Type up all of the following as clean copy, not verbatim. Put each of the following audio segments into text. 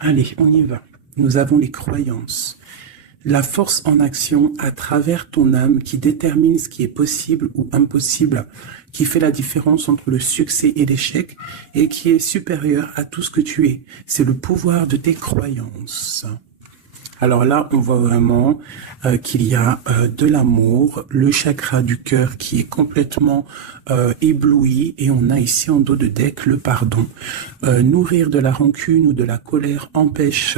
Allez, on y va. Nous avons les croyances. La force en action à travers ton âme qui détermine ce qui est possible ou impossible, qui fait la différence entre le succès et l'échec et qui est supérieur à tout ce que tu es. C'est le pouvoir de tes croyances. Alors là, on voit vraiment qu'il y a de l'amour, le chakra du cœur qui est complètement ébloui et on a ici en dos de deck le pardon. Nourrir de la rancune ou de la colère empêche,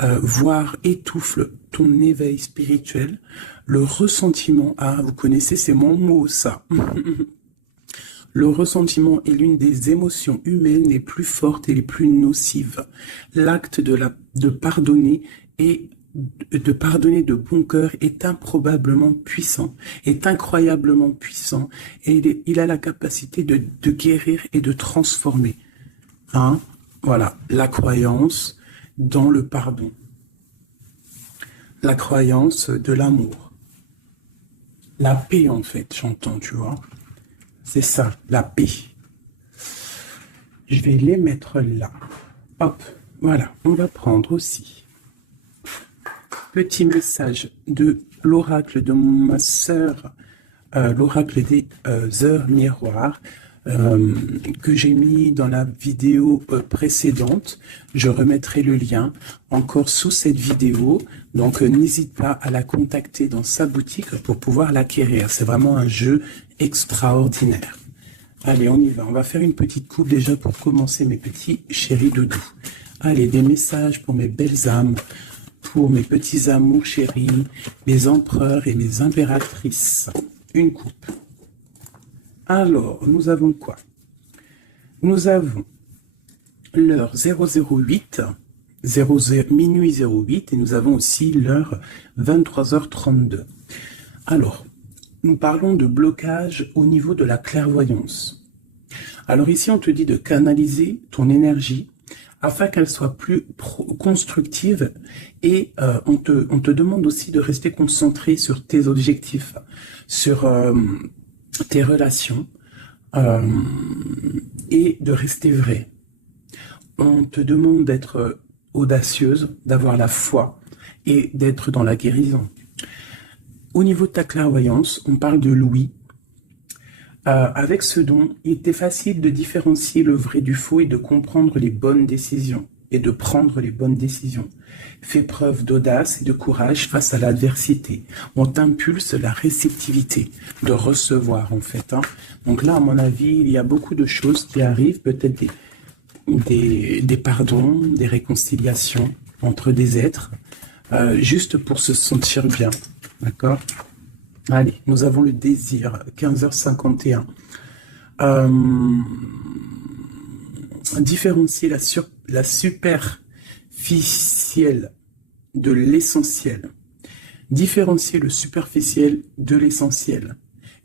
voire étouffe ton éveil spirituel. Le ressentiment, vous connaissez, c'est mon mot ça. Le ressentiment est l'une des émotions humaines les plus fortes et les plus nocives. L'acte de pardonner et de pardonner de bon cœur est improbablement puissant, est incroyablement puissant, et il a la capacité de guérir et de transformer. Voilà, la croyance dans le pardon. La croyance de l'amour. La paix, en fait, j'entends, tu vois. C'est ça, la paix. Je vais les mettre là. Hop, voilà, on va prendre aussi. Petit message de l'oracle de ma sœur, l'oracle des heures miroirs, que j'ai mis dans la vidéo précédente. Je remettrai le lien encore sous cette vidéo. Donc, n'hésite pas à la contacter dans sa boutique pour pouvoir l'acquérir. C'est vraiment un jeu extraordinaire. Allez, on y va. On va faire une petite coupe déjà pour commencer, mes petits chéris doudous. Allez, des messages pour mes belles âmes, pour mes petits amours chéris, mes empereurs et mes impératrices. Une coupe. Alors, nous avons quoi? Nous avons l'heure 008, minuit 08, et nous avons aussi l'heure 23h32. Alors, nous parlons de blocage au niveau de la clairvoyance. Alors ici, on te dit de canaliser ton énergie afin qu'elle soit plus constructive et on te demande aussi de rester concentré sur tes objectifs, sur tes relations et de rester vrai. On te demande d'être audacieuse, d'avoir la foi et d'être dans la guérison. Au niveau de ta clairvoyance, on parle de l'ouïe. Avec ce don, il était facile de différencier le vrai du faux et de comprendre les bonnes décisions et de prendre les bonnes décisions. Fais preuve d'audace et de courage face à l'adversité. On t'impulse la réceptivité, de recevoir en fait. Donc là, à mon avis, il y a beaucoup de choses qui arrivent, peut-être des pardons, des réconciliations entre des êtres, juste pour se sentir bien. D'accord ? Allez, nous avons le désir, 15h51. Différencier la superficielle de l'essentiel. Différencier le superficiel de l'essentiel.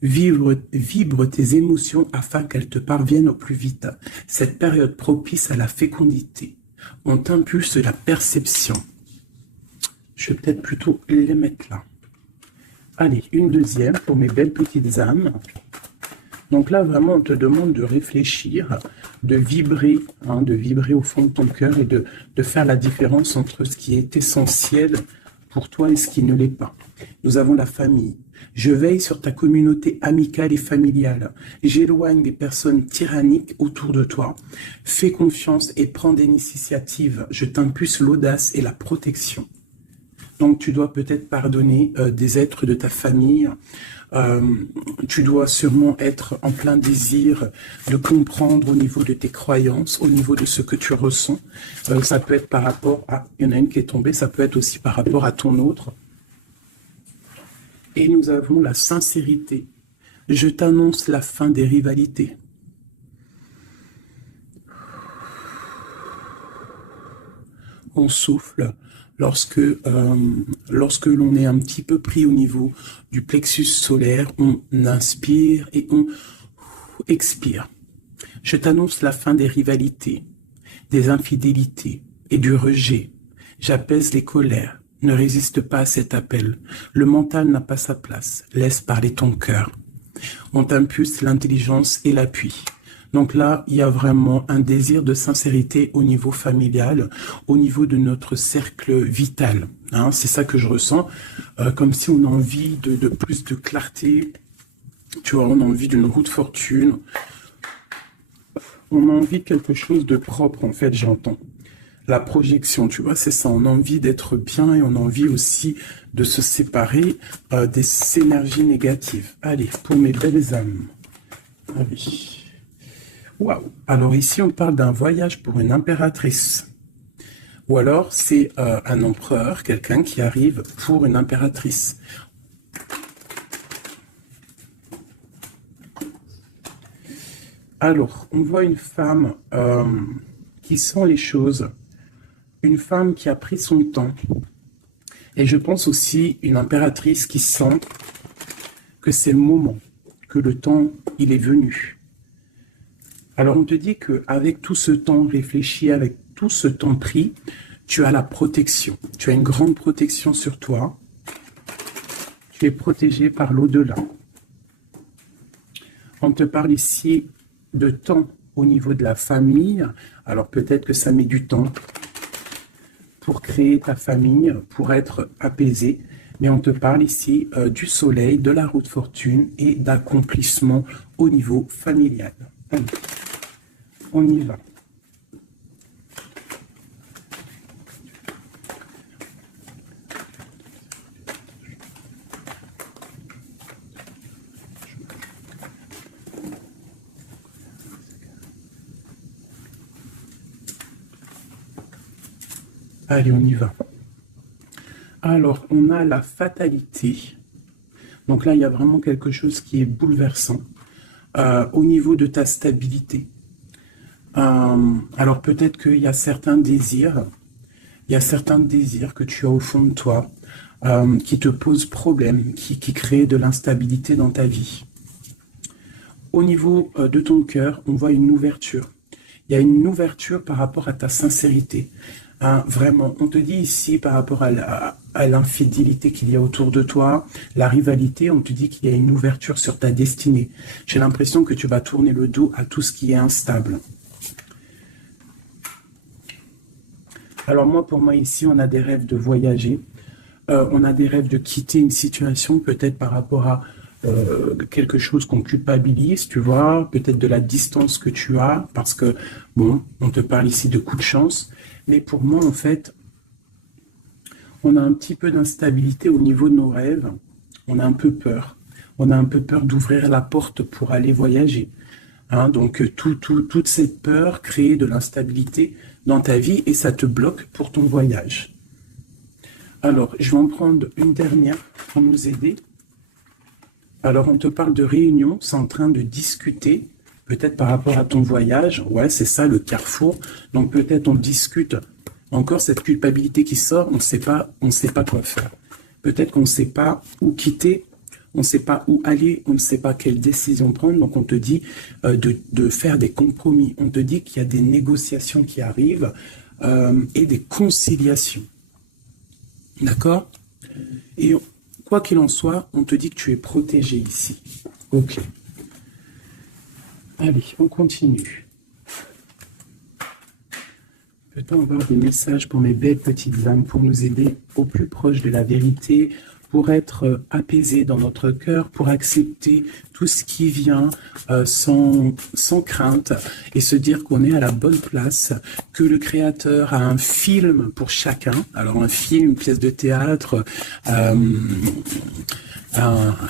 Vibre tes émotions afin qu'elles te parviennent au plus vite. Cette période propice à la fécondité. On t'impulse la perception. Je vais peut-être plutôt les mettre là. Allez, une deuxième pour mes belles petites âmes. Donc là, vraiment, on te demande de réfléchir, de vibrer au fond de ton cœur et de faire la différence entre ce qui est essentiel pour toi et ce qui ne l'est pas. Nous avons la famille. Je veille sur ta communauté amicale et familiale. J'éloigne les personnes tyranniques autour de toi. Fais confiance et prends des initiatives. Je t'impulse l'audace et la protection. Donc, tu dois peut-être pardonner des êtres de ta famille. Tu dois sûrement être en plein désir de comprendre au niveau de tes croyances, au niveau de ce que tu ressens. Ça peut être par rapport à... Il y en a une qui est tombée, ça peut être aussi par rapport à ton autre. Et nous avons la sincérité. Je t'annonce la fin des rivalités. On souffle. Lorsque l'on est un petit peu pris au niveau du plexus solaire, on inspire et on expire. Je t'annonce la fin des rivalités, des infidélités et du rejet. J'apaise les colères. Ne résiste pas à cet appel. Le mental n'a pas sa place. Laisse parler ton cœur. On t'impulse l'intelligence et l'appui. Donc là, il y a vraiment un désir de sincérité au niveau familial, au niveau de notre cercle vital. Hein, c'est ça que je ressens, comme si on a envie de plus de clarté, tu vois, on a envie d'une roue de fortune, on a envie de quelque chose de propre, en fait, j'entends. La projection, tu vois, c'est ça, on a envie d'être bien et on a envie aussi de se séparer des énergies négatives. Allez, pour mes belles âmes. Allez. Waouh. Alors ici, on parle d'un voyage pour une impératrice. Ou alors, c'est un empereur, quelqu'un qui arrive pour une impératrice. Alors, on voit une femme qui sent les choses. Une femme qui a pris son temps. Et je pense aussi une impératrice qui sent que c'est le moment, que le temps, il est venu. Alors on te dit qu'avec tout ce temps réfléchi, avec tout ce temps pris, tu as la protection. Tu as une grande protection sur toi. Tu es protégé par l'au-delà. On te parle ici de temps au niveau de la famille. Alors peut-être que ça met du temps pour créer ta famille, pour être apaisé. Mais on te parle ici du soleil, de la roue de fortune et d'accomplissement au niveau familial. Allez, on y va. Allez, on y va. Alors, on a la fatalité. Donc là, il y a vraiment quelque chose qui est bouleversant au niveau de ta stabilité. Alors peut-être qu'il y a certains désirs, que tu as au fond de toi qui te posent problème, qui créent de l'instabilité dans ta vie. Au niveau de ton cœur, on voit une ouverture. Il y a une ouverture par rapport à ta sincérité. Vraiment, on te dit ici par rapport à l'infidélité qu'il y a autour de toi, la rivalité, on te dit qu'il y a une ouverture sur ta destinée. J'ai l'impression que tu vas tourner le dos à tout ce qui est instable. Alors moi, pour moi ici, on a des rêves de voyager, on a des rêves de quitter une situation, peut-être par rapport à quelque chose qu'on culpabilise, tu vois, peut-être de la distance que tu as, parce que, bon, on te parle ici de coup de chance, mais pour moi, en fait, on a un petit peu d'instabilité au niveau de nos rêves, on a un peu peur. On a un peu peur d'ouvrir la porte pour aller voyager. Hein, donc, toute cette peur crée de l'instabilité dans ta vie et ça te bloque pour ton voyage. Alors, je vais en prendre une dernière pour nous aider. Alors, on te parle de réunion, c'est en train de discuter, peut-être par rapport à ton voyage. Ouais, c'est ça, le carrefour. Donc, peut-être on discute. Encore cette culpabilité qui sort, on ne sait pas quoi faire. Peut-être qu'on ne sait pas où quitter, on ne sait pas où aller, on ne sait pas quelle décision prendre. Donc, on te dit de faire des compromis. On te dit qu'il y a des négociations qui arrivent et des conciliations. D'accord? Et quoi qu'il en soit, on te dit que tu es protégé ici. Ok. Allez, on continue. Peut-on avoir des messages pour mes belles petites âmes, pour nous aider au plus proche de la vérité, pour être apaisés dans notre cœur, pour accepter tout ce qui vient sans crainte et se dire qu'on est à la bonne place, que le Créateur a un film pour chacun. Alors un film, une pièce de théâtre, un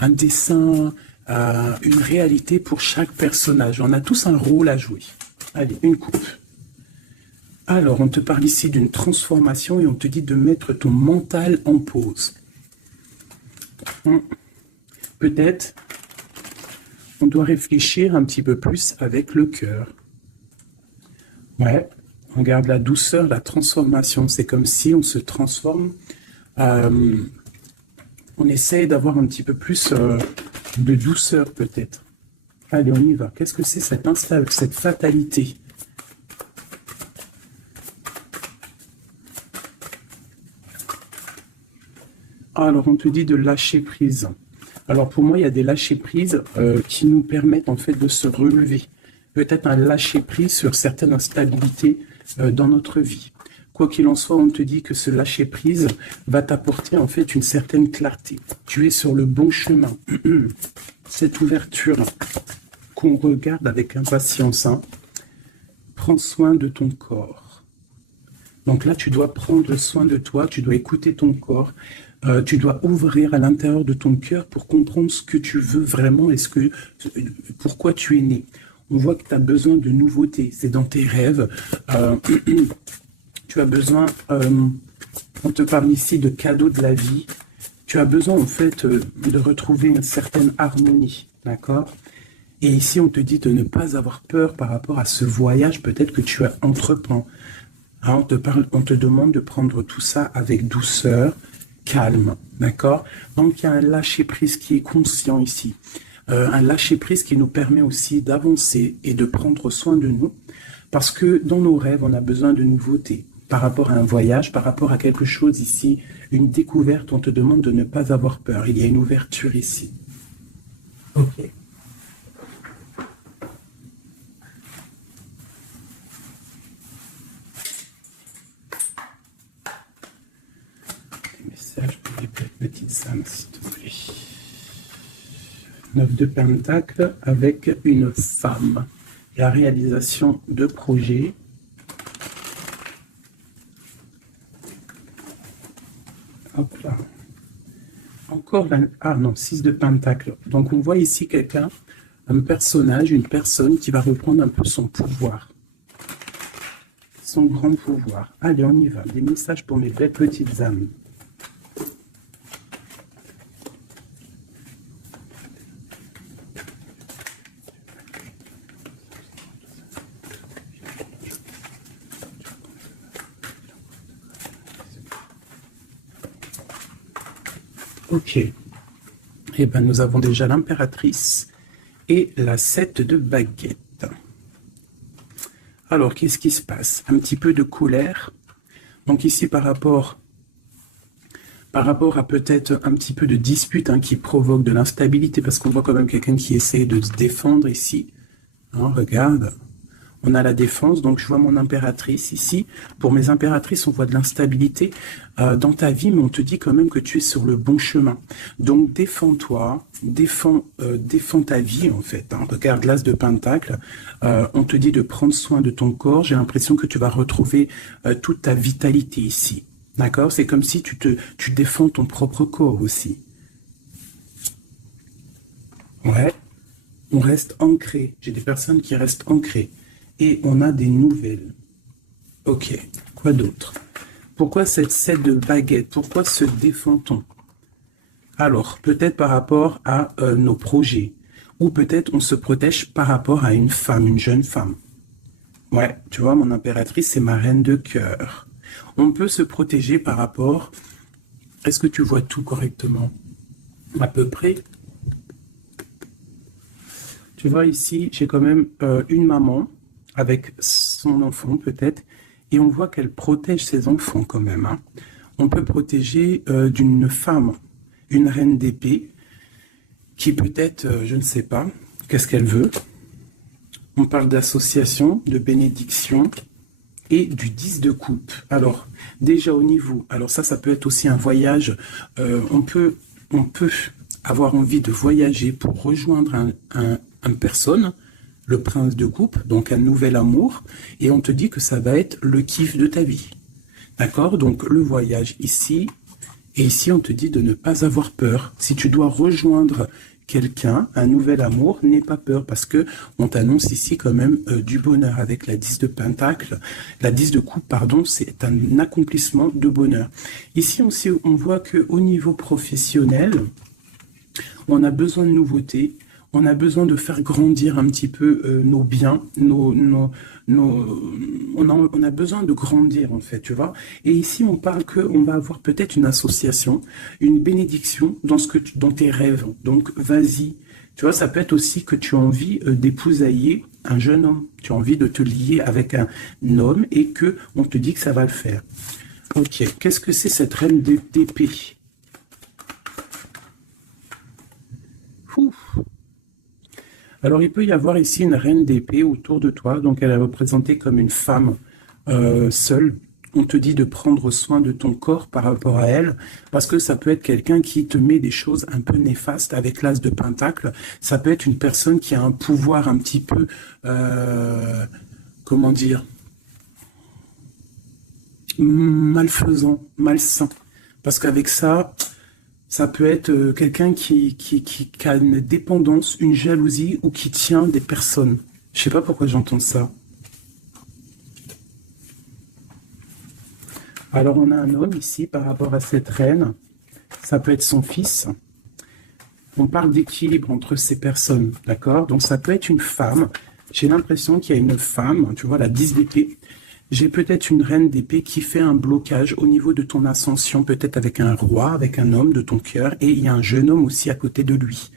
dessin, une réalité pour chaque personnage. On a tous un rôle à jouer. Allez, une coupe. Alors, on te parle ici d'une transformation et on te dit de mettre ton mental en pause. Peut-être, on doit réfléchir un petit peu plus avec le cœur. Ouais, on regarde la douceur, la transformation. C'est comme si on se transforme. On essaye d'avoir un petit peu plus de douceur, peut-être. Allez, on y va. Qu'est-ce que c'est cette fatalité ? Alors, on te dit de lâcher prise. Alors, pour moi, il y a des lâcher prises qui nous permettent en fait de se relever. peut-être un lâcher-prise sur certaines instabilités dans notre vie. Quoi qu'il en soit, on te dit que ce lâcher-prise va t'apporter en fait une certaine clarté. Tu es sur le bon chemin. Cette ouverture qu'on regarde avec impatience, hein. Prends soin de ton corps. Donc là, tu dois prendre soin de toi, tu dois écouter ton corps, tu dois ouvrir à l'intérieur de ton cœur pour comprendre ce que tu veux vraiment et pourquoi tu es né. On voit que tu as besoin de nouveautés, c'est dans tes rêves. Tu as besoin, on te parle ici de cadeaux de la vie. Tu as besoin en fait de retrouver une certaine harmonie, d'accord? Et ici, on te dit de ne pas avoir peur par rapport à ce voyage peut-être que tu as entreprends. Hein, on te demande de prendre tout ça avec douceur, calme, d'accord? Donc, il y a un lâcher-prise qui est conscient ici. Un lâcher-prise qui nous permet aussi d'avancer et de prendre soin de nous. Parce que dans nos rêves, on a besoin de nouveautés. Par rapport à un voyage, par rapport à quelque chose ici, une découverte, on te demande de ne pas avoir peur. Il y a une ouverture ici. Ok. Message pour les petites âmes, s'il te plaît. 9 de Pentacle avec une femme. La réalisation de projets. Hop là. Encore la... Ah non, 6 de Pentacle. Donc on voit ici quelqu'un, un personnage, une personne qui va reprendre un peu son pouvoir. Son grand pouvoir. Allez, on y va. Des messages pour mes belles petites âmes. Ok. Eh bien, nous avons déjà l'impératrice et la 7 de baguette. Alors, qu'est-ce qui se passe? Un petit peu de colère. Donc ici, par rapport à peut-être un petit peu de dispute qui provoque de l'instabilité, parce qu'on voit quand même quelqu'un qui essaie de se défendre ici. Hein, regarde. On a la défense, donc je vois mon impératrice ici. Pour mes impératrices, on voit de l'instabilité dans ta vie, mais on te dit quand même que tu es sur le bon chemin. Donc défends-toi, défends ta vie en fait. Hein. Regarde l'as de Pentacle, on te dit de prendre soin de ton corps. J'ai l'impression que tu vas retrouver toute ta vitalité ici. D'accord? C'est comme si tu défends ton propre corps aussi. Ouais, on reste ancré. J'ai des personnes qui restent ancrées. Et on a des nouvelles. Ok, quoi d'autre? Pourquoi cette 7 de baguette? Pourquoi se défend-on? Alors, peut-être par rapport à nos projets. Ou peut-être on se protège par rapport à une femme, une jeune femme. Ouais, tu vois, mon impératrice, c'est ma reine de cœur. On peut se protéger par rapport... Est-ce que tu vois tout correctement? À peu près. Tu vois ici, j'ai quand même une maman avec son enfant peut-être, et on voit qu'elle protège ses enfants quand même. Hein. On peut protéger d'une femme, une reine d'épée, qui peut-être, je ne sais pas, qu'est-ce qu'elle veut. On parle d'association, de bénédiction et du 10 de coupe. Alors, déjà au niveau, alors ça peut être aussi un voyage, on peut avoir envie de voyager pour rejoindre une personne, le prince de coupe, donc un nouvel amour, et on te dit que ça va être le kiff de ta vie. D'accord? Donc le voyage ici, et ici on te dit de ne pas avoir peur. Si tu dois rejoindre quelqu'un, un nouvel amour, n'aie pas peur, parce que on t'annonce ici quand même du bonheur avec la 10 de Pentacle. La 10 de coupe, pardon, c'est un accomplissement de bonheur. Ici aussi, on voit qu'au niveau professionnel, on a besoin de nouveautés. On a besoin de faire grandir un petit peu nos biens, on a besoin de grandir en fait, tu vois. Et ici, on parle qu'on va avoir peut-être une association, une bénédiction dans tes rêves. Donc, vas-y. Tu vois, ça peut être aussi que tu as envie d'épousailler un jeune homme. Tu as envie de te lier avec un homme et que on te dit que ça va le faire. Ok, qu'est-ce que c'est cette reine d'épée? Alors, il peut y avoir ici une reine d'épée autour de toi, donc elle est représentée comme une femme seule. On te dit de prendre soin de ton corps par rapport à elle, parce que ça peut être quelqu'un qui te met des choses un peu néfastes avec l'as de pentacle. Ça peut être une personne qui a un pouvoir un petit peu, comment dire, malfaisant, malsain. Parce qu'avec ça, ça peut être quelqu'un qui a une dépendance, une jalousie ou qui tient des personnes. Je sais pas pourquoi j'entends ça. Alors on a un homme ici par rapport à cette reine. Ça peut être son fils. On parle d'équilibre entre ces personnes, d'accord? Donc ça peut être une femme. J'ai l'impression qu'il y a une femme, tu vois, la 10 d'épée. J'ai peut-être une reine d'épée qui fait un blocage au niveau de ton ascension, peut-être avec un roi, avec un homme de ton cœur, et il y a un jeune homme aussi à côté de lui.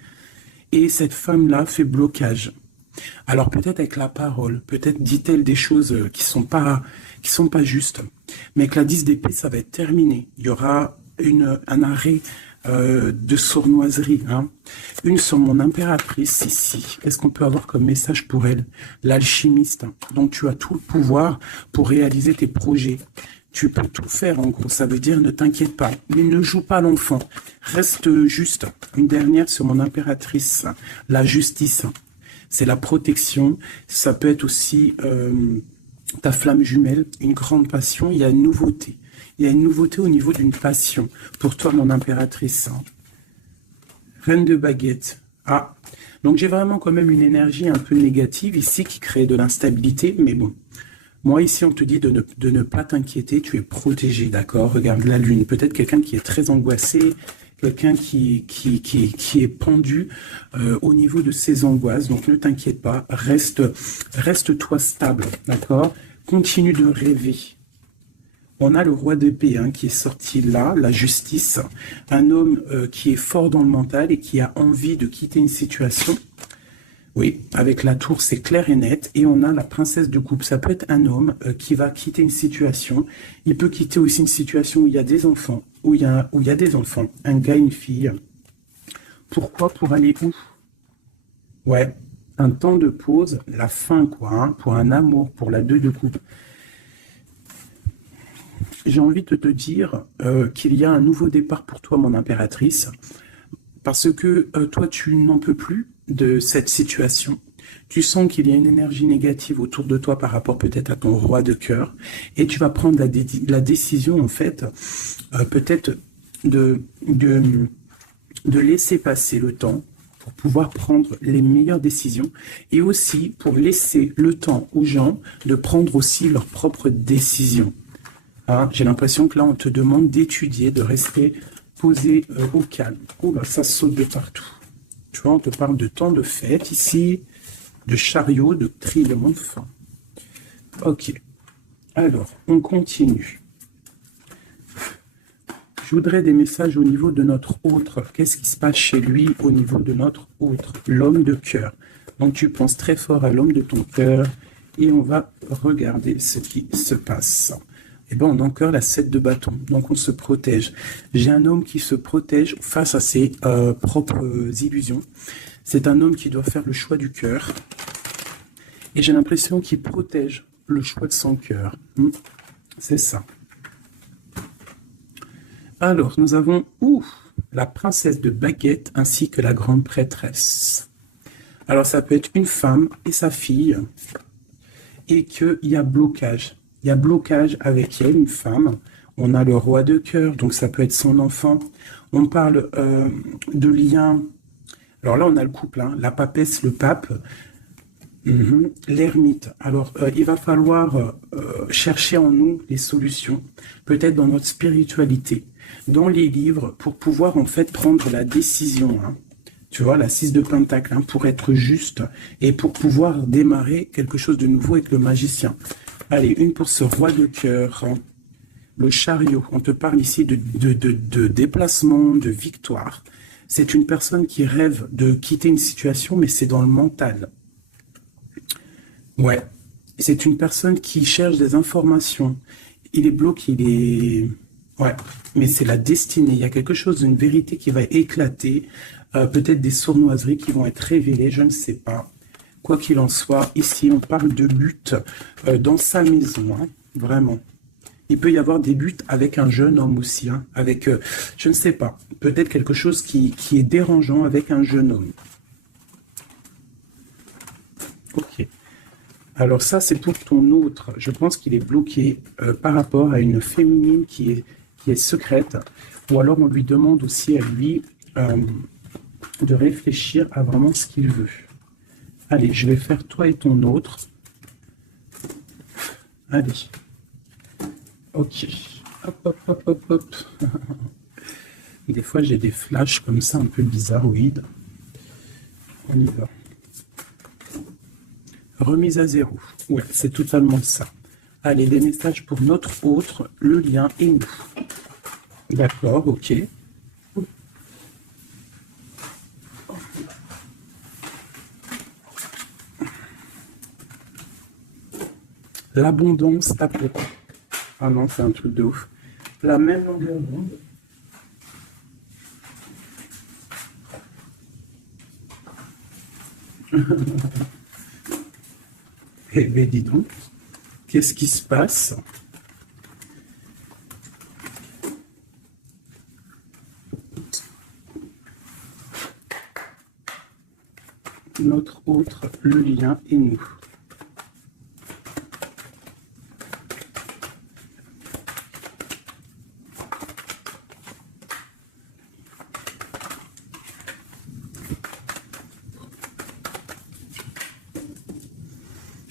Et cette femme-là fait blocage. Alors peut-être avec la parole, peut-être dit-elle des choses qui sont pas justes. Mais avec la 10 d'épée, ça va être terminé. Il y aura un arrêt de sournoiserie. Hein. Une sur mon impératrice ici. Qu'est-ce qu'on peut avoir comme message pour elle? L'alchimiste. Donc tu as tout le pouvoir pour réaliser tes projets. Tu peux tout faire, en gros. Ça veut dire ne t'inquiète pas. Mais ne joue pas l'enfant. Reste juste. Une dernière sur mon impératrice. La justice. C'est la protection. Ça peut être aussi ta flamme jumelle, une grande passion. Il y a une nouveauté. Il y a une nouveauté au niveau d'une passion. Pour toi, mon impératrice. Reine de baguette. Ah, donc j'ai vraiment quand même une énergie un peu négative ici qui crée de l'instabilité. Mais bon, moi ici, on te dit de ne pas t'inquiéter. Tu es protégé, d'accord? Regarde la lune. Peut-être quelqu'un qui est très angoissé. Quelqu'un qui est pendu au niveau de ses angoisses. Donc ne t'inquiète pas, reste-toi stable, d'accord? Continue de rêver. On a le roi d'épée qui est sorti là, la justice. Un homme qui est fort dans le mental et qui a envie de quitter une situation. Oui, avec la tour, c'est clair et net. Et on a la princesse de coupe. Ça peut être un homme qui va quitter une situation. Il peut quitter aussi une situation où il y a des enfants. Où il y a des enfants. Un gars, une fille. Pourquoi? Pour aller où? Ouais, un temps de pause, la fin, quoi. Hein, pour un amour, pour la 2 de coupe. J'ai envie de te dire qu'il y a un nouveau départ pour toi, mon impératrice. Parce que toi, tu n'en peux plus de cette situation. Tu sens qu'il y a une énergie négative autour de toi par rapport peut-être à ton roi de cœur. Et tu vas prendre la décision, en fait, peut-être de laisser passer le temps pour pouvoir prendre les meilleures décisions. Et aussi pour laisser le temps aux gens de prendre aussi leurs propres décisions. Hein, j'ai l'impression que là, on te demande d'étudier, de rester posé au calme. Oh là, ça saute de partout. Tu vois, on te parle de temps de fête ici, de chariot, de triomphe. Ok. Alors, on continue. Je voudrais des messages au niveau de notre autre. Qu'est-ce qui se passe chez lui au niveau de notre autre? L'homme de cœur. Donc, tu penses très fort à l'homme de ton cœur et on va regarder ce qui se passe. Eh bien, on a encore la 7 de bâton, donc on se protège. J'ai un homme qui se protège face à ses propres illusions. C'est un homme qui doit faire le choix du cœur. Et j'ai l'impression qu'il protège le choix de son cœur. C'est ça. Alors, nous avons la princesse de baguette ainsi que la grande prêtresse. Alors, ça peut être une femme et sa fille et qu'il y a blocage. Il y a blocage avec elle, une femme. On a le roi de cœur, donc ça peut être son enfant. On parle de liens. Alors là, on a le couple, la papesse, le pape, l'ermite. Alors, il va falloir chercher en nous les solutions, peut-être dans notre spiritualité, dans les livres, pour pouvoir en fait prendre la décision. Tu vois, la 6 de pentacle, pour être juste et pour pouvoir démarrer quelque chose de nouveau avec le magicien. Allez, une pour ce roi de cœur, le chariot. On te parle ici de déplacement, de victoire. C'est une personne qui rêve de quitter une situation, mais c'est dans le mental. Ouais, c'est une personne qui cherche des informations. Il est bloqué, Ouais, mais c'est la destinée. Il y a quelque chose, une vérité qui va éclater. Peut-être des sournoiseries qui vont être révélées, je ne sais pas. Quoi qu'il en soit, ici, on parle de lutte dans sa maison, hein, vraiment. Il peut y avoir des luttes avec un jeune homme aussi, hein, avec, je ne sais pas, peut-être quelque chose qui est dérangeant avec un jeune homme. Ok. Alors ça, c'est pour ton autre. Je pense qu'il est bloqué par rapport à une féminine qui est secrète. Ou alors on lui demande aussi à lui de réfléchir à vraiment ce qu'il veut. Allez, je vais faire toi et ton autre. Allez. Ok. Hop, hop, hop, hop, hop. Des fois, j'ai des flashs comme ça, un peu bizarroïdes. On y va. Remise à zéro. Ouais, c'est totalement ça. Allez, des messages pour notre autre, le lien et nous. D'accord, ok. L'abondance après. Ah non, c'est un truc de ouf. La même longueur d'onde. Eh bien, dis donc, qu'est-ce qui se passe? Notre autre, le lien et nous.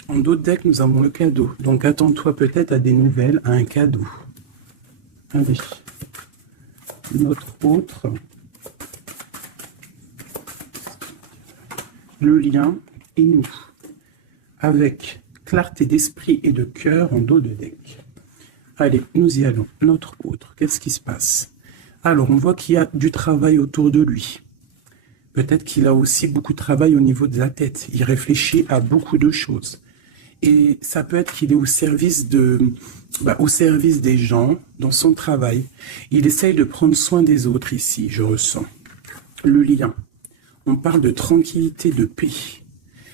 En d'autres decks, nous avons le cadeau. Donc attends-toi peut-être à des nouvelles, à un cadeau. Allez. Notre autre. Le lien et nous. Avec clarté d'esprit et de cœur en dos de deck. Allez, nous y allons. Notre autre. Qu'est-ce qui se passe? Alors, on voit qu'il y a du travail autour de lui. Peut-être qu'il a aussi beaucoup de travail au niveau de la tête. Il réfléchit à beaucoup de choses. Et ça peut être qu'il est au service au service des gens dans son travail. Il essaye de prendre soin des autres ici, je ressens. Le lien. On parle de tranquillité, de paix.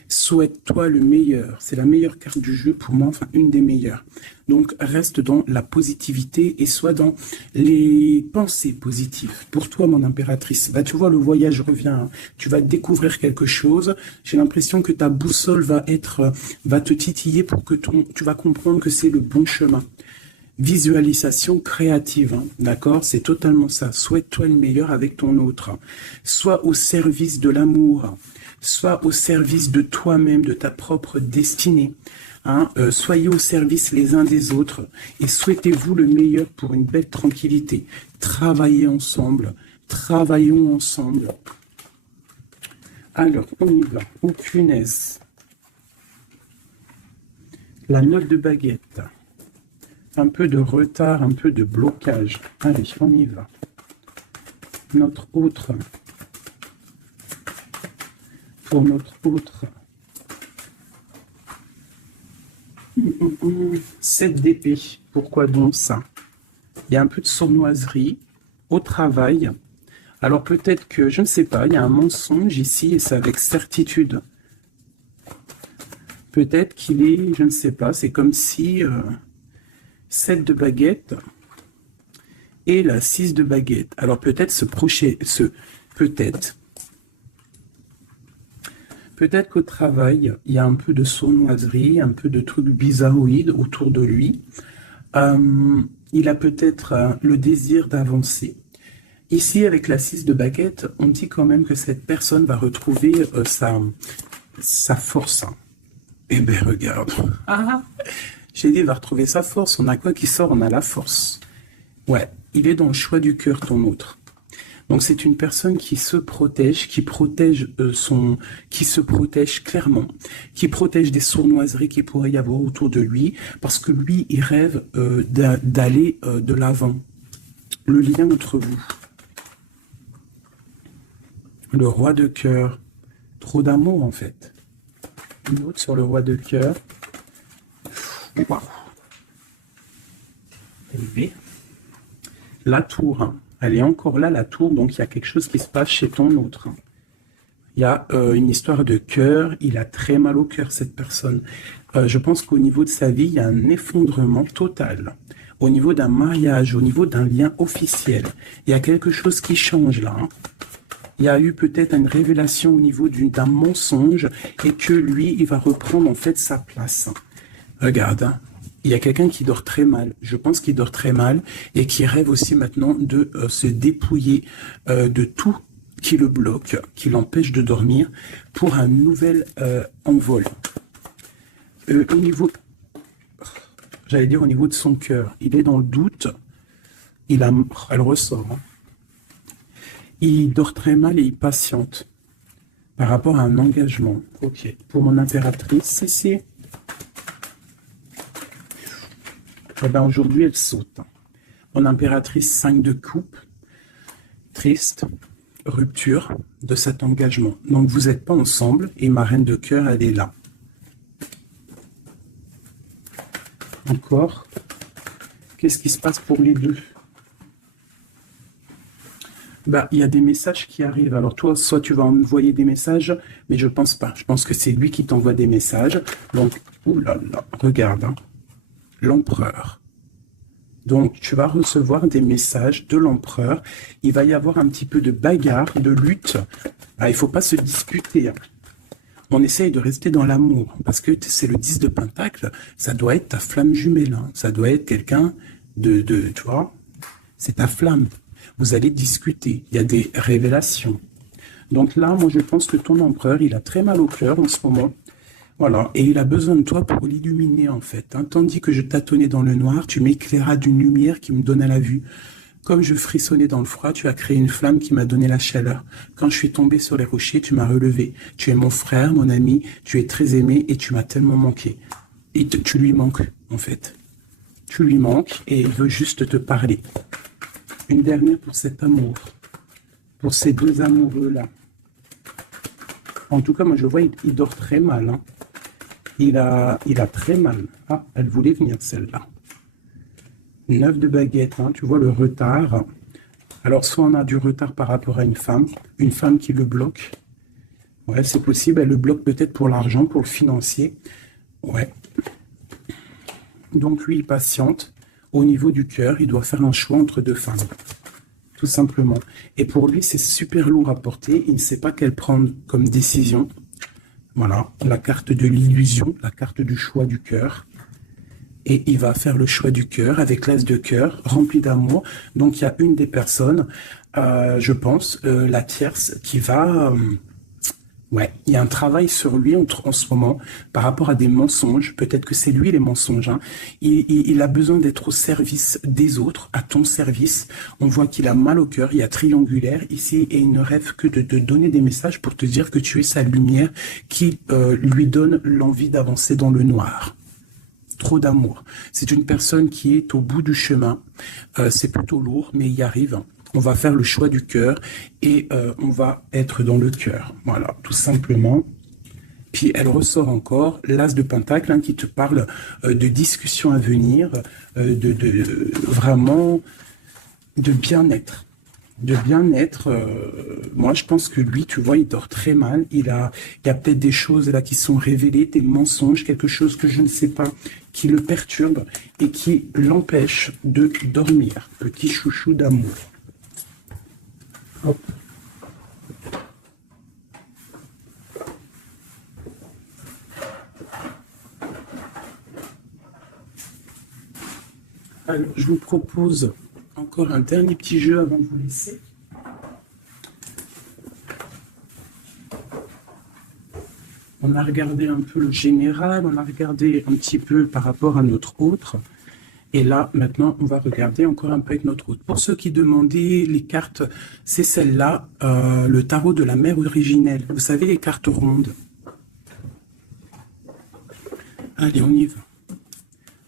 Souhaite-toi le meilleur. C'est la meilleure carte du jeu pour moi, enfin une des meilleures. Donc reste dans la positivité et sois dans les pensées positives. Pour toi, mon impératrice, bah, tu vois, le voyage revient. Hein. Tu vas découvrir quelque chose. J'ai l'impression que ta boussole va te titiller pour que tu vas comprendre que c'est le bon chemin. Visualisation créative, hein, d'accord? C'est totalement ça. Souhaite-toi le meilleur avec ton autre. Sois au service de l'amour. Sois au service de toi-même, de ta propre destinée. Hein, soyez au service les uns des autres et souhaitez-vous le meilleur pour une belle tranquillité. Travaillez ensemble, travaillons ensemble. Alors, on y va. Oh punaise. La note de baguette. Un peu de retard, un peu de blocage. Allez, on y va. Notre autre. Pour notre autre. 7 d'épée. Pourquoi donc ça? Il y a un peu de sournoiserie au travail. Alors peut-être que, je ne sais pas, il y a un mensonge ici et c'est avec certitude. Peut-être qu'il est, je ne sais pas, c'est comme si 7 de baguette et la 6 de baguette. Alors peut-être peut-être qu'au travail, il y a un peu de sournoiserie, un peu de trucs bizarroïdes autour de lui. Il a peut-être le désir d'avancer. Ici, avec la 6 de baguette, on dit quand même que cette personne va retrouver sa force. Eh bien, regarde. J'ai dit, il va retrouver sa force. On a quoi qui sort? On a la force. Ouais, il est dans le choix du cœur, ton autre. Donc c'est une personne qui se protège, qui se protège clairement, qui protège des sournoiseries qu'il pourrait y avoir autour de lui, parce que lui, il rêve d'aller de l'avant. Le lien entre vous. Le roi de cœur. Trop d'amour en fait. Une autre sur le roi de cœur. Waouh. Élevé. La tour, hein. Elle est encore là, la tour, donc il y a quelque chose qui se passe chez ton autre. Il y a une histoire de cœur, il a très mal au cœur, cette personne. Je pense qu'au niveau de sa vie, il y a un effondrement total. Au niveau d'un mariage, au niveau d'un lien officiel, il y a quelque chose qui change là. Hein. Il y a eu peut-être une révélation au niveau d'un mensonge et que lui, il va reprendre en fait sa place. Regarde, hein. Il y a quelqu'un qui dort très mal. Je pense qu'il dort très mal et qui rêve aussi maintenant de se dépouiller de tout qui le bloque, qui l'empêche de dormir pour un nouvel envol. Au niveau, j'allais dire au niveau de son cœur, il est dans le doute, elle ressort. Hein. Il dort très mal et il patiente par rapport à un engagement. Ok, pour mon impératrice, c'est... Eh ben, aujourd'hui, elle saute. Mon impératrice, 5 de coupe, triste, rupture de cet engagement. Donc, vous n'êtes pas ensemble et ma reine de cœur, elle est là. Encore. Qu'est-ce qui se passe pour les deux? Bah, il y a des messages qui arrivent. Alors, toi, soit tu vas envoyer des messages, mais je pense pas. Je pense que c'est lui qui t'envoie des messages. Donc, oulala, regarde, hein. L'empereur. Donc, tu vas recevoir des messages de l'empereur. Il va y avoir un petit peu de bagarre, de lutte. Ah, il ne faut pas se disputer. On essaye de rester dans l'amour. Parce que c'est le 10 de Pentacle. Ça doit être ta flamme jumelle. Hein. Ça doit être quelqu'un tu vois, c'est ta flamme. Vous allez discuter. Il y a des révélations. Donc là, moi, je pense que ton empereur, il a très mal au cœur en ce moment. Voilà, et il a besoin de toi pour l'illuminer en fait. Hein. Tandis que je tâtonnais dans le noir, tu m'éclairas d'une lumière qui me donna la vue. Comme je frissonnais dans le froid, tu as créé une flamme qui m'a donné la chaleur. Quand je suis tombé sur les rochers, tu m'as relevé. Tu es mon frère, mon ami, tu es très aimé et tu m'as tellement manqué. Et tu lui manques en fait. Tu lui manques et il veut juste te parler. Une dernière pour cet amour, pour ces deux amoureux-là. En tout cas, moi je vois, il dort très mal. Hein. Il a très mal. Ah, elle voulait venir celle-là. 9 de baguette, hein, tu vois le retard. Alors, soit on a du retard par rapport à une femme qui le bloque. Ouais, c'est possible, elle le bloque peut-être pour l'argent, pour le financier. Ouais. Donc, lui, il patiente. Au niveau du cœur, il doit faire un choix entre deux femmes. Tout simplement. Et pour lui, c'est super lourd à porter. Il ne sait pas quelle prendre comme décision. Voilà, la carte de l'illusion, la carte du choix du cœur. Et il va faire le choix du cœur avec l'as de cœur, rempli d'amour. Donc, il y a une des personnes, je pense, la tierce, qui va... ouais, il y a un travail sur lui en ce moment par rapport à des mensonges. Peut-être que c'est lui les mensonges. Hein. Il a besoin d'être au service des autres, à ton service. On voit qu'il a mal au cœur, il y a triangulaire ici et il ne rêve que de te donner des messages pour te dire que tu es sa lumière qui lui donne l'envie d'avancer dans le noir. Trop d'amour. C'est une personne qui est au bout du chemin. C'est plutôt lourd, mais il y arrive. On va faire le choix du cœur et on va être dans le cœur. Voilà, tout simplement. Puis elle ressort encore l'as de Pentacle hein, qui te parle de discussions à venir, vraiment de bien-être. De bien-être, moi je pense que lui, tu vois, il dort très mal. Il y a peut-être des choses là qui sont révélées, des mensonges, quelque chose que je ne sais pas, qui le perturbe et qui l'empêche de dormir. Petit chouchou d'amour. Hop. Alors, je vous propose encore un dernier petit jeu avant de vous laisser. On a regardé un peu le général, on a regardé un petit peu par rapport à notre autre. Et là, maintenant, on va regarder encore un peu avec notre autre. Pour ceux qui demandaient les cartes, c'est celle-là, le tarot de la mère originelle. Vous savez, les cartes rondes. Allez, on y va.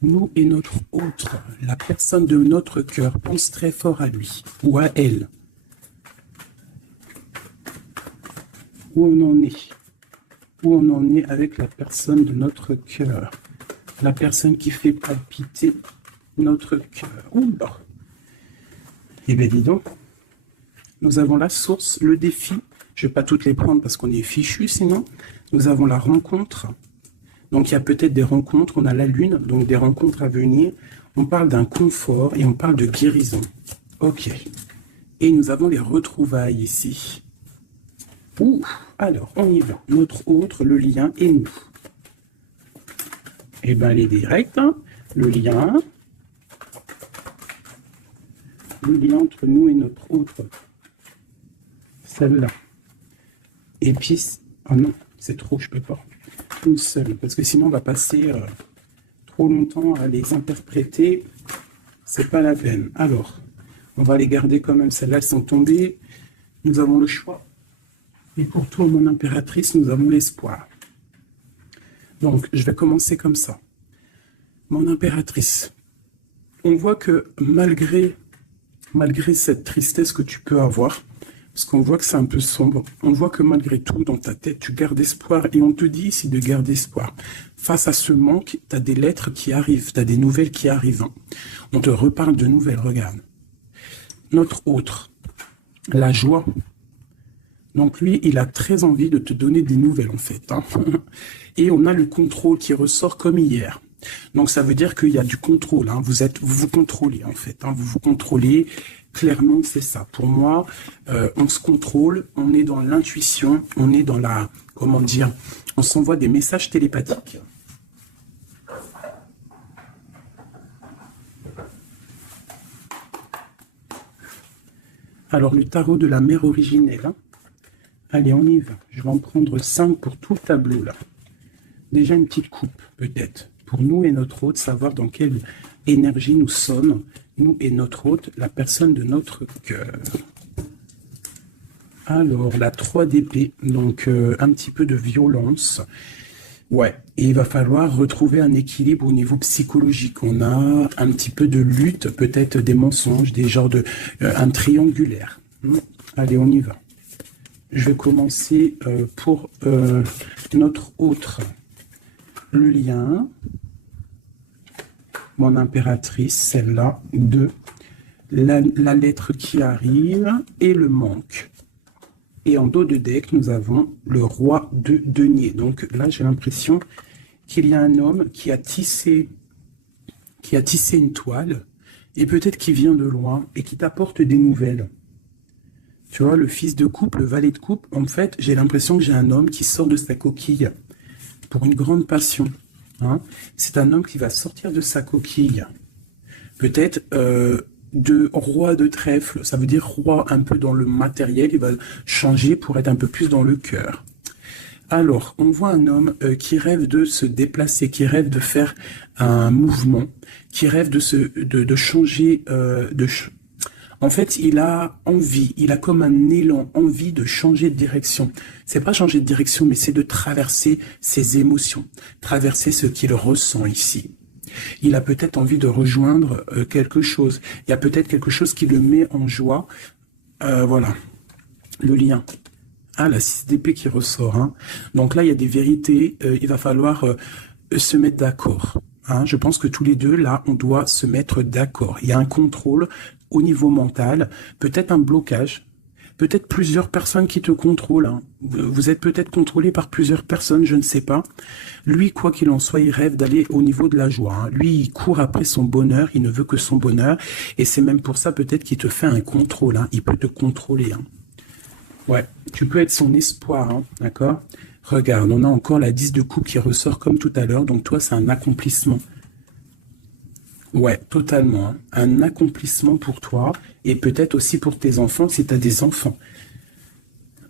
Nous et notre autre, la personne de notre cœur, pense très fort à lui ou à elle. Où on en est? Où on en est avec la personne de notre cœur? La personne qui fait palpiter notre cœur. Oula. Eh bien, dis donc, nous avons la source, le défi. Je ne vais pas toutes les prendre parce qu'on est fichu sinon. Nous avons la rencontre. Donc, il y a peut-être des rencontres. On a la lune, donc des rencontres à venir. On parle d'un confort et on parle de guérison. Ok. Et nous avons les retrouvailles ici. Ouh, alors, on y va. Notre autre, le lien et nous. Eh bien, elle est directe. Hein. Le lien entre nous et notre autre. Celle-là. Et puis, ah non, c'est trop, je peux pas. Une seule, parce que sinon on va passer trop longtemps à les interpréter. C'est pas la peine. Alors, on va les garder quand même. Celles-là, elles sont tombées. Nous avons le choix. Et pour toi, mon impératrice, nous avons l'espoir. Donc, je vais commencer comme ça. Mon impératrice. On voit que malgré cette tristesse que tu peux avoir, parce qu'on voit que c'est un peu sombre, on voit que malgré tout, dans ta tête, tu gardes espoir, et on te dit ici de garder espoir. Face à ce manque, tu as des lettres qui arrivent, tu as des nouvelles qui arrivent. Hein. On te reparle de nouvelles, regarde. Notre autre, la joie. Donc lui, il a très envie de te donner des nouvelles, en fait. Hein. Et on a le contrôle qui ressort comme hier. Donc ça veut dire qu'il y a du contrôle. Hein. Vous vous contrôlez, en fait. Hein. Vous vous contrôlez. Clairement, c'est ça. Pour moi, on se contrôle, on est dans l'intuition, on est dans la, comment dire, on s'envoie des messages télépathiques. Alors, le tarot de la mère originelle. Hein. Allez, on y va. Je vais en prendre 5 pour tout le tableau, là. Déjà une petite coupe, peut-être. Pour nous et notre hôte, savoir dans quelle énergie nous sommes. Nous et notre hôte, la personne de notre cœur. Alors, la 3 d'épée, donc un petit peu de violence. Ouais, et il va falloir retrouver un équilibre au niveau psychologique. On a un petit peu de lutte, peut-être des mensonges, des genres de... un triangulaire. Allez, on y va. Je vais commencer pour notre autre. Le lien... Mon impératrice, celle-là, 2, la lettre qui arrive et le manque. Et en dos de deck, nous avons le roi de denier. Donc là, j'ai l'impression qu'il y a un homme qui a tissé une toile, et peut-être qu'il vient de loin, et qui t'apporte des nouvelles. Tu vois, le fils de coupe, le valet de coupe, en fait, j'ai l'impression que j'ai un homme qui sort de sa coquille pour une grande passion. Hein, c'est un homme qui va sortir de sa coquille. Peut-être de roi de trèfle, ça veut dire roi un peu dans le matériel, il va changer pour être un peu plus dans le cœur. Alors, on voit un homme qui rêve de se déplacer, qui rêve de faire un mouvement, qui rêve de changer, en fait, il a envie, il a comme un élan, envie de changer de direction. C'est pas changer de direction, mais c'est de traverser ses émotions, traverser ce qu'il ressent ici. Il a peut-être envie de rejoindre quelque chose. Il y a peut-être quelque chose qui le met en joie. Voilà, le lien. Ah, la 6 d'épée qui ressort. Hein. Donc là, il y a des vérités. Il va falloir se mettre d'accord. Hein. Je pense que tous les deux, là, on doit se mettre d'accord. Il y a un contrôle au niveau mental, peut-être un blocage, peut-être plusieurs personnes qui te contrôlent. Hein. Vous êtes peut-être contrôlé par plusieurs personnes, je ne sais pas. Lui, quoi qu'il en soit, il rêve d'aller au niveau de la joie. Hein. Lui, il court après son bonheur, il ne veut que son bonheur. Et c'est même pour ça peut-être qu'il te fait un contrôle. Hein. Il peut te contrôler. Hein. Ouais, tu peux être son espoir, hein, d'accord? Regarde, on a encore la 10 de coupe qui ressort comme tout à l'heure. Donc toi, c'est un accomplissement. Ouais, totalement. Hein. Un accomplissement pour toi et peut-être aussi pour tes enfants si tu as des enfants.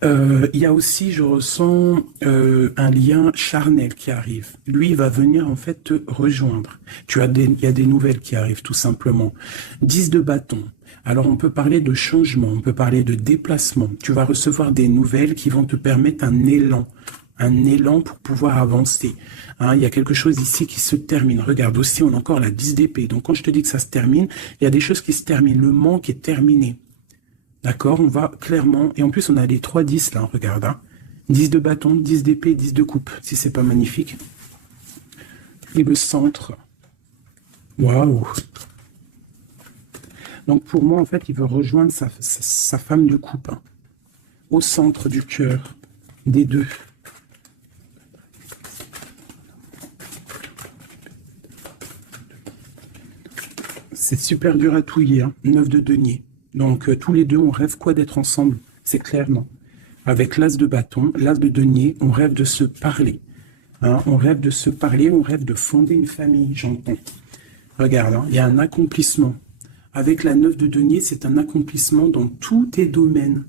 Il y a aussi, je ressens un lien charnel qui arrive. Lui, il va venir en fait te rejoindre. Il y a des nouvelles qui arrivent tout simplement. 10 de bâton. Alors on peut parler de changement, on peut parler de déplacement. Tu vas recevoir des nouvelles qui vont te permettre un élan pour pouvoir avancer. Hein, il y a quelque chose ici qui se termine. Regarde aussi, on a encore la 10 d'épée. Donc quand je te dis que ça se termine, il y a des choses qui se terminent. Le manque est terminé. D'accord, on va clairement... Et en plus, on a les 3 10 là, regarde. Hein. 10 de bâton, 10 d'épée, 10 de coupe, si c'est pas magnifique. Et le centre. Waouh. Donc pour moi, en fait, il veut rejoindre sa femme de couple, hein, au centre du cœur des deux. C'est super dur à touiller, hein, 9 de denier. Donc tous les deux, on rêve quoi d'être ensemble, c'est clairement. Avec l'as de bâton, l'as de denier, on rêve de se parler. Hein, on rêve de se parler, on rêve de fonder une famille, j'entends. Regarde, hein, il y a un accomplissement. Avec la 9 de denier, c'est un accomplissement dans tous tes domaines.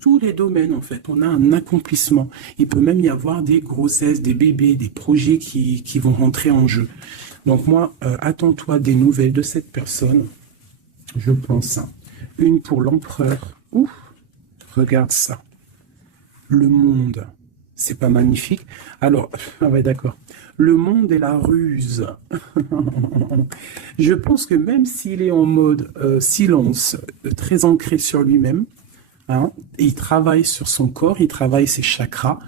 Tous les domaines, en fait, on a un accomplissement. Il peut même y avoir des grossesses, des bébés, des projets qui vont rentrer en jeu. Donc moi, attends-toi des nouvelles de cette personne, je pense. Hein. Une pour l'empereur. Ouf, regarde ça. Le monde, c'est pas magnifique? Alors, ah ouais, d'accord. Le monde est la ruse. Je pense que même s'il est en mode silence, très ancré sur lui-même, hein, et il travaille sur son corps, il travaille ses chakras,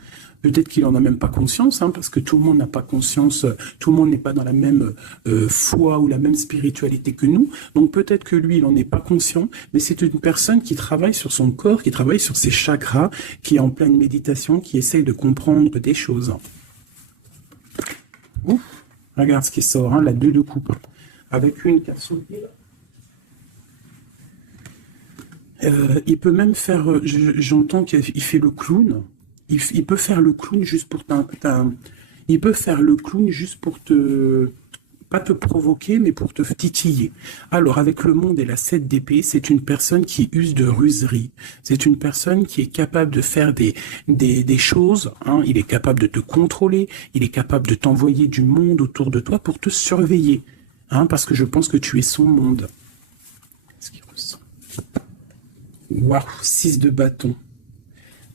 peut-être qu'il n'en a même pas conscience, hein, parce que tout le monde n'a pas conscience, tout le monde n'est pas dans la même foi ou la même spiritualité que nous. Donc peut-être que lui, il n'en est pas conscient, mais c'est une personne qui travaille sur son corps, qui travaille sur ses chakras, qui est en pleine méditation, qui essaye de comprendre des choses. Ouf, regarde ce qui sort, hein, la 2 de coupe, avec une qui a sauté. Il peut même faire, j'entends qu'il fait le clown. Il peut faire le clown juste pour il peut faire le clown juste pour pas te provoquer, mais pour te titiller. Alors, avec le monde et la 7 d'épée, c'est une personne qui use de ruserie. C'est une personne qui est capable de faire des choses. Hein. Il est capable de te contrôler. Il est capable de t'envoyer du monde autour de toi pour te surveiller. Hein, parce que je pense que tu es son monde. Qu'est-ce qu'il ressent? Waouh, 6 de bâton.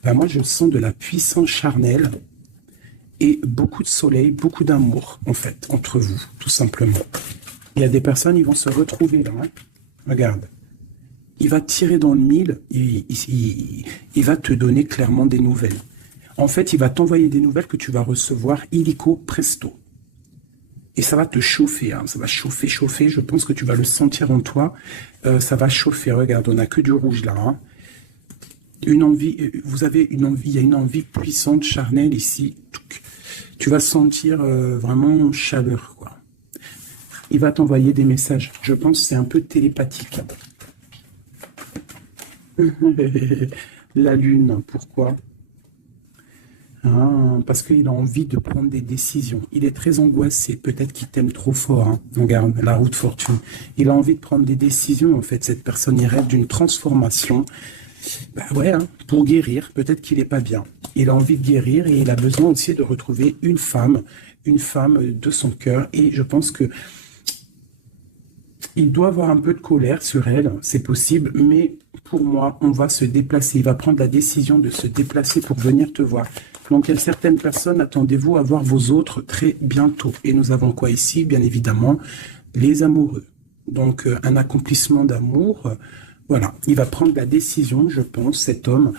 Ben moi, je sens de la puissance charnelle et beaucoup de soleil, beaucoup d'amour, en fait, entre vous, tout simplement. Il y a des personnes, ils vont se retrouver là. Hein. Regarde. Il va tirer dans le mille et il va te donner clairement des nouvelles. En fait, il va t'envoyer des nouvelles que tu vas recevoir illico presto. Et ça va te chauffer, hein. Ça va chauffer, chauffer. Je pense que tu vas le sentir en toi. Ça va chauffer. Regarde, on n'a que du rouge là. Hein. Une envie, vous avez une envie, il y a une envie puissante, charnelle ici. Tu vas sentir vraiment chaleur, quoi. Il va t'envoyer des messages. Je pense que c'est un peu télépathique. La lune, pourquoi? Ah, parce qu'il a envie de prendre des décisions. Il est très angoissé. Peut-être qu'il t'aime trop fort. Hein. Regarde, la roue de fortune. Il a envie de prendre des décisions, en fait. Cette personne, il rêve d'une transformation. Bah ouais, hein, pour guérir, peut-être qu'il n'est pas bien. Il a envie de guérir et il a besoin aussi de retrouver une femme de son cœur. Et je pense que il doit avoir un peu de colère sur elle, c'est possible, mais pour moi, on va se déplacer. Il va prendre la décision de se déplacer pour venir te voir. Donc, il y a certaines personnes, attendez-vous à voir vos autres très bientôt. Et nous avons quoi ici? Bien évidemment, les amoureux. Donc, un accomplissement d'amour. Voilà, il va prendre la décision, je pense, cet homme.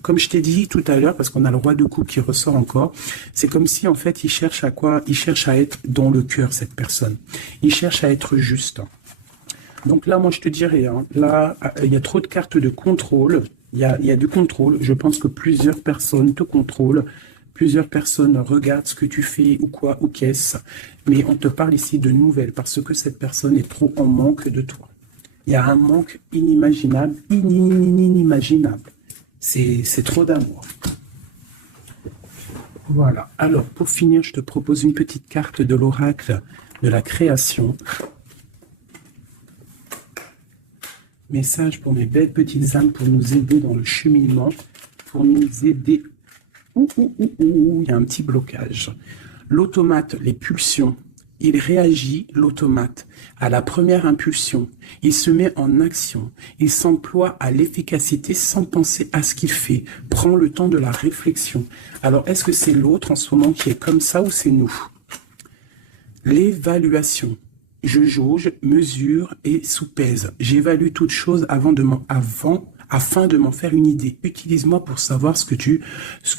Comme je t'ai dit tout à l'heure, parce qu'on a le roi de coupe qui ressort encore, c'est comme si, en fait, il cherche à quoi? Il cherche à être dans le cœur, cette personne. Il cherche à être juste. Donc là, moi, je te dirais, hein, là, il y a trop de cartes de contrôle. Il y a du contrôle. Je pense que plusieurs personnes te contrôlent. Plusieurs personnes regardent ce que tu fais ou quoi, ou qu'est-ce. Mais on te parle ici de nouvelles, parce que cette personne est trop en manque de toi. Il y a un manque inimaginable, inimaginable. C'est trop d'amour. Voilà. Alors, pour finir, je te propose une petite carte de l'oracle de la création. Message pour mes belles petites âmes pour nous aider dans le cheminement, pour nous aider. Il y a un petit blocage. L'automate, les pulsions. Il réagit, l'automate, à la première impulsion. Il se met en action. Il s'emploie à l'efficacité sans penser à ce qu'il fait. Prend le temps de la réflexion. Alors, est-ce que c'est l'autre en ce moment qui est comme ça ou c'est nous? L'évaluation. Je jauge, mesure et soupèse. J'évalue toute chose afin de m'en faire une idée. Utilise-moi pour savoir ce que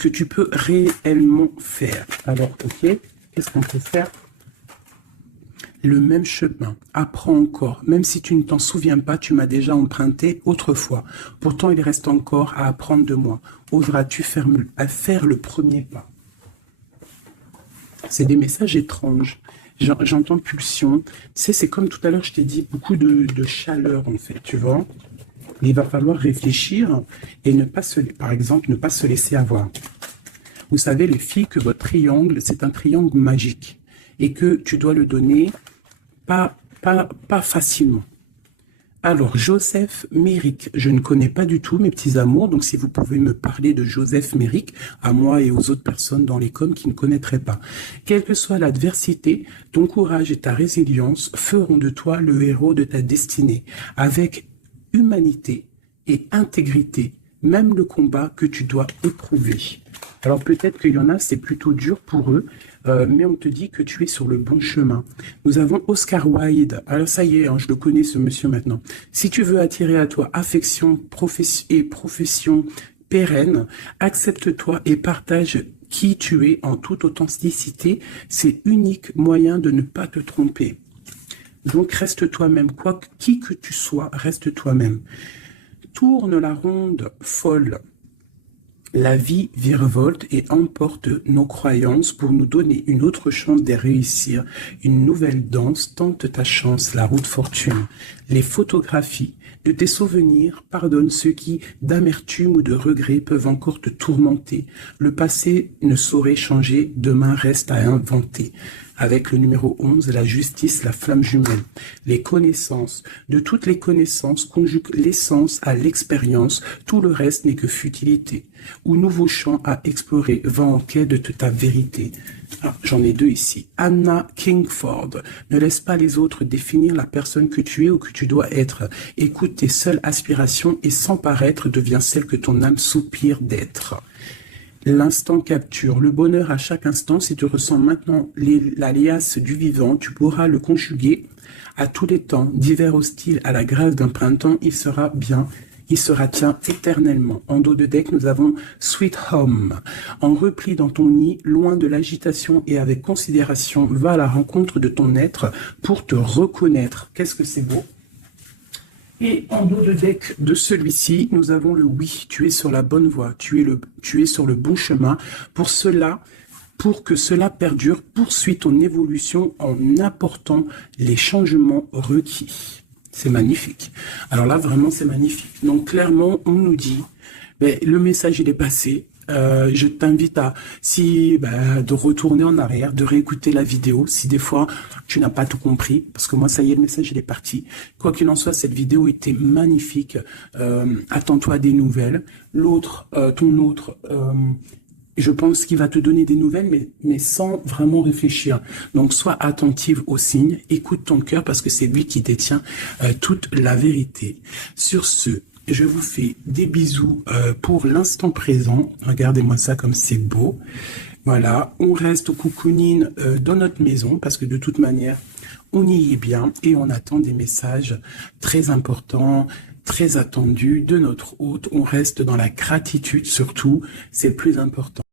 tu peux réellement faire. Alors, ok, qu'est-ce qu'on peut faire? le même chemin. Apprends encore. Même si tu ne t'en souviens pas, tu m'as déjà emprunté autrefois. Pourtant, il reste encore à apprendre de moi. Oseras-tu faire le premier pas? C'est des messages étranges. J'entends pulsion. Tu sais, c'est comme tout à l'heure, je t'ai dit, beaucoup de chaleur, en fait, tu vois. Il va falloir réfléchir et ne pas par exemple, ne pas se laisser avoir. Vous savez, les filles, que votre triangle, c'est un triangle magique et que tu dois le donner pas facilement. Alors, Joseph Méric, je ne connais pas du tout mes petits amours, donc si vous pouvez me parler de Joseph Méric, à moi et aux autres personnes dans les coms qui ne connaîtraient pas. Quelle que soit l'adversité, ton courage et ta résilience feront de toi le héros de ta destinée, avec humanité et intégrité, même le combat que tu dois éprouver. Alors peut-être qu'il y en a, c'est plutôt dur pour eux, mais on te dit que tu es sur le bon chemin. Nous avons Oscar Wilde. Alors ça y est, hein, je le connais ce monsieur maintenant. Si tu veux attirer à toi affection et profession pérenne, accepte-toi et partage qui tu es en toute authenticité. C'est unique moyen de ne pas te tromper. Donc reste toi-même, qui que tu sois, reste toi-même. Tourne la ronde folle. La vie virevolte et emporte nos croyances pour nous donner une autre chance de réussir. Une nouvelle danse, tente ta chance, la route fortune. Les photographies de tes souvenirs pardonnent ceux qui, d'amertume ou de regret, peuvent encore te tourmenter. Le passé ne saurait changer, demain reste à inventer. Avec le numéro 11, la justice, la flamme jumelle. Les connaissances, de toutes les connaissances, conjugue l'essence à l'expérience, tout le reste n'est que futilité. Ou nouveau champ à explorer, va en quête de ta vérité. J'en ai deux ici. Anna Kingford, ne laisse pas les autres définir la personne que tu es ou que tu dois être. Écoute tes seules aspirations et sans paraître, deviens celle que ton âme soupire d'être. L'instant capture, le bonheur à chaque instant. Si tu ressens maintenant l'alias du vivant, tu pourras le conjuguer à tous les temps, d'hiver hostile à la grâce d'un printemps, il sera bien, il sera tien éternellement. En dos de deck, nous avons Sweet Home. En repli dans ton nid, loin de l'agitation et avec considération, va à la rencontre de ton être pour te reconnaître. Qu'est-ce que c'est beau! Et en dos de deck de celui-ci, nous avons le oui, tu es sur la bonne voie, tu es sur le bon chemin. Pour que cela perdure, poursuis ton évolution en apportant les changements requis. C'est magnifique. Alors là, vraiment, c'est magnifique. Donc clairement, on nous dit, le message, il est passé. Je t'invite de retourner en arrière, de réécouter la vidéo si des fois tu n'as pas tout compris, parce que moi ça y est, le message il est parti. Quoi qu'il en soit, cette vidéo était magnifique. Attends-toi à des nouvelles. L'autre, je pense qu'il va te donner des nouvelles, mais sans vraiment réfléchir. Donc sois attentive aux signes, écoute ton cœur parce que c'est lui qui détient toute la vérité. Sur ce, je vous fais des bisous pour l'instant présent. Regardez-moi ça comme c'est beau. Voilà, on reste au cocooning dans notre maison parce que de toute manière, on y est bien et on attend des messages très importants, très attendus de notre hôte. On reste dans la gratitude surtout, c'est le plus important.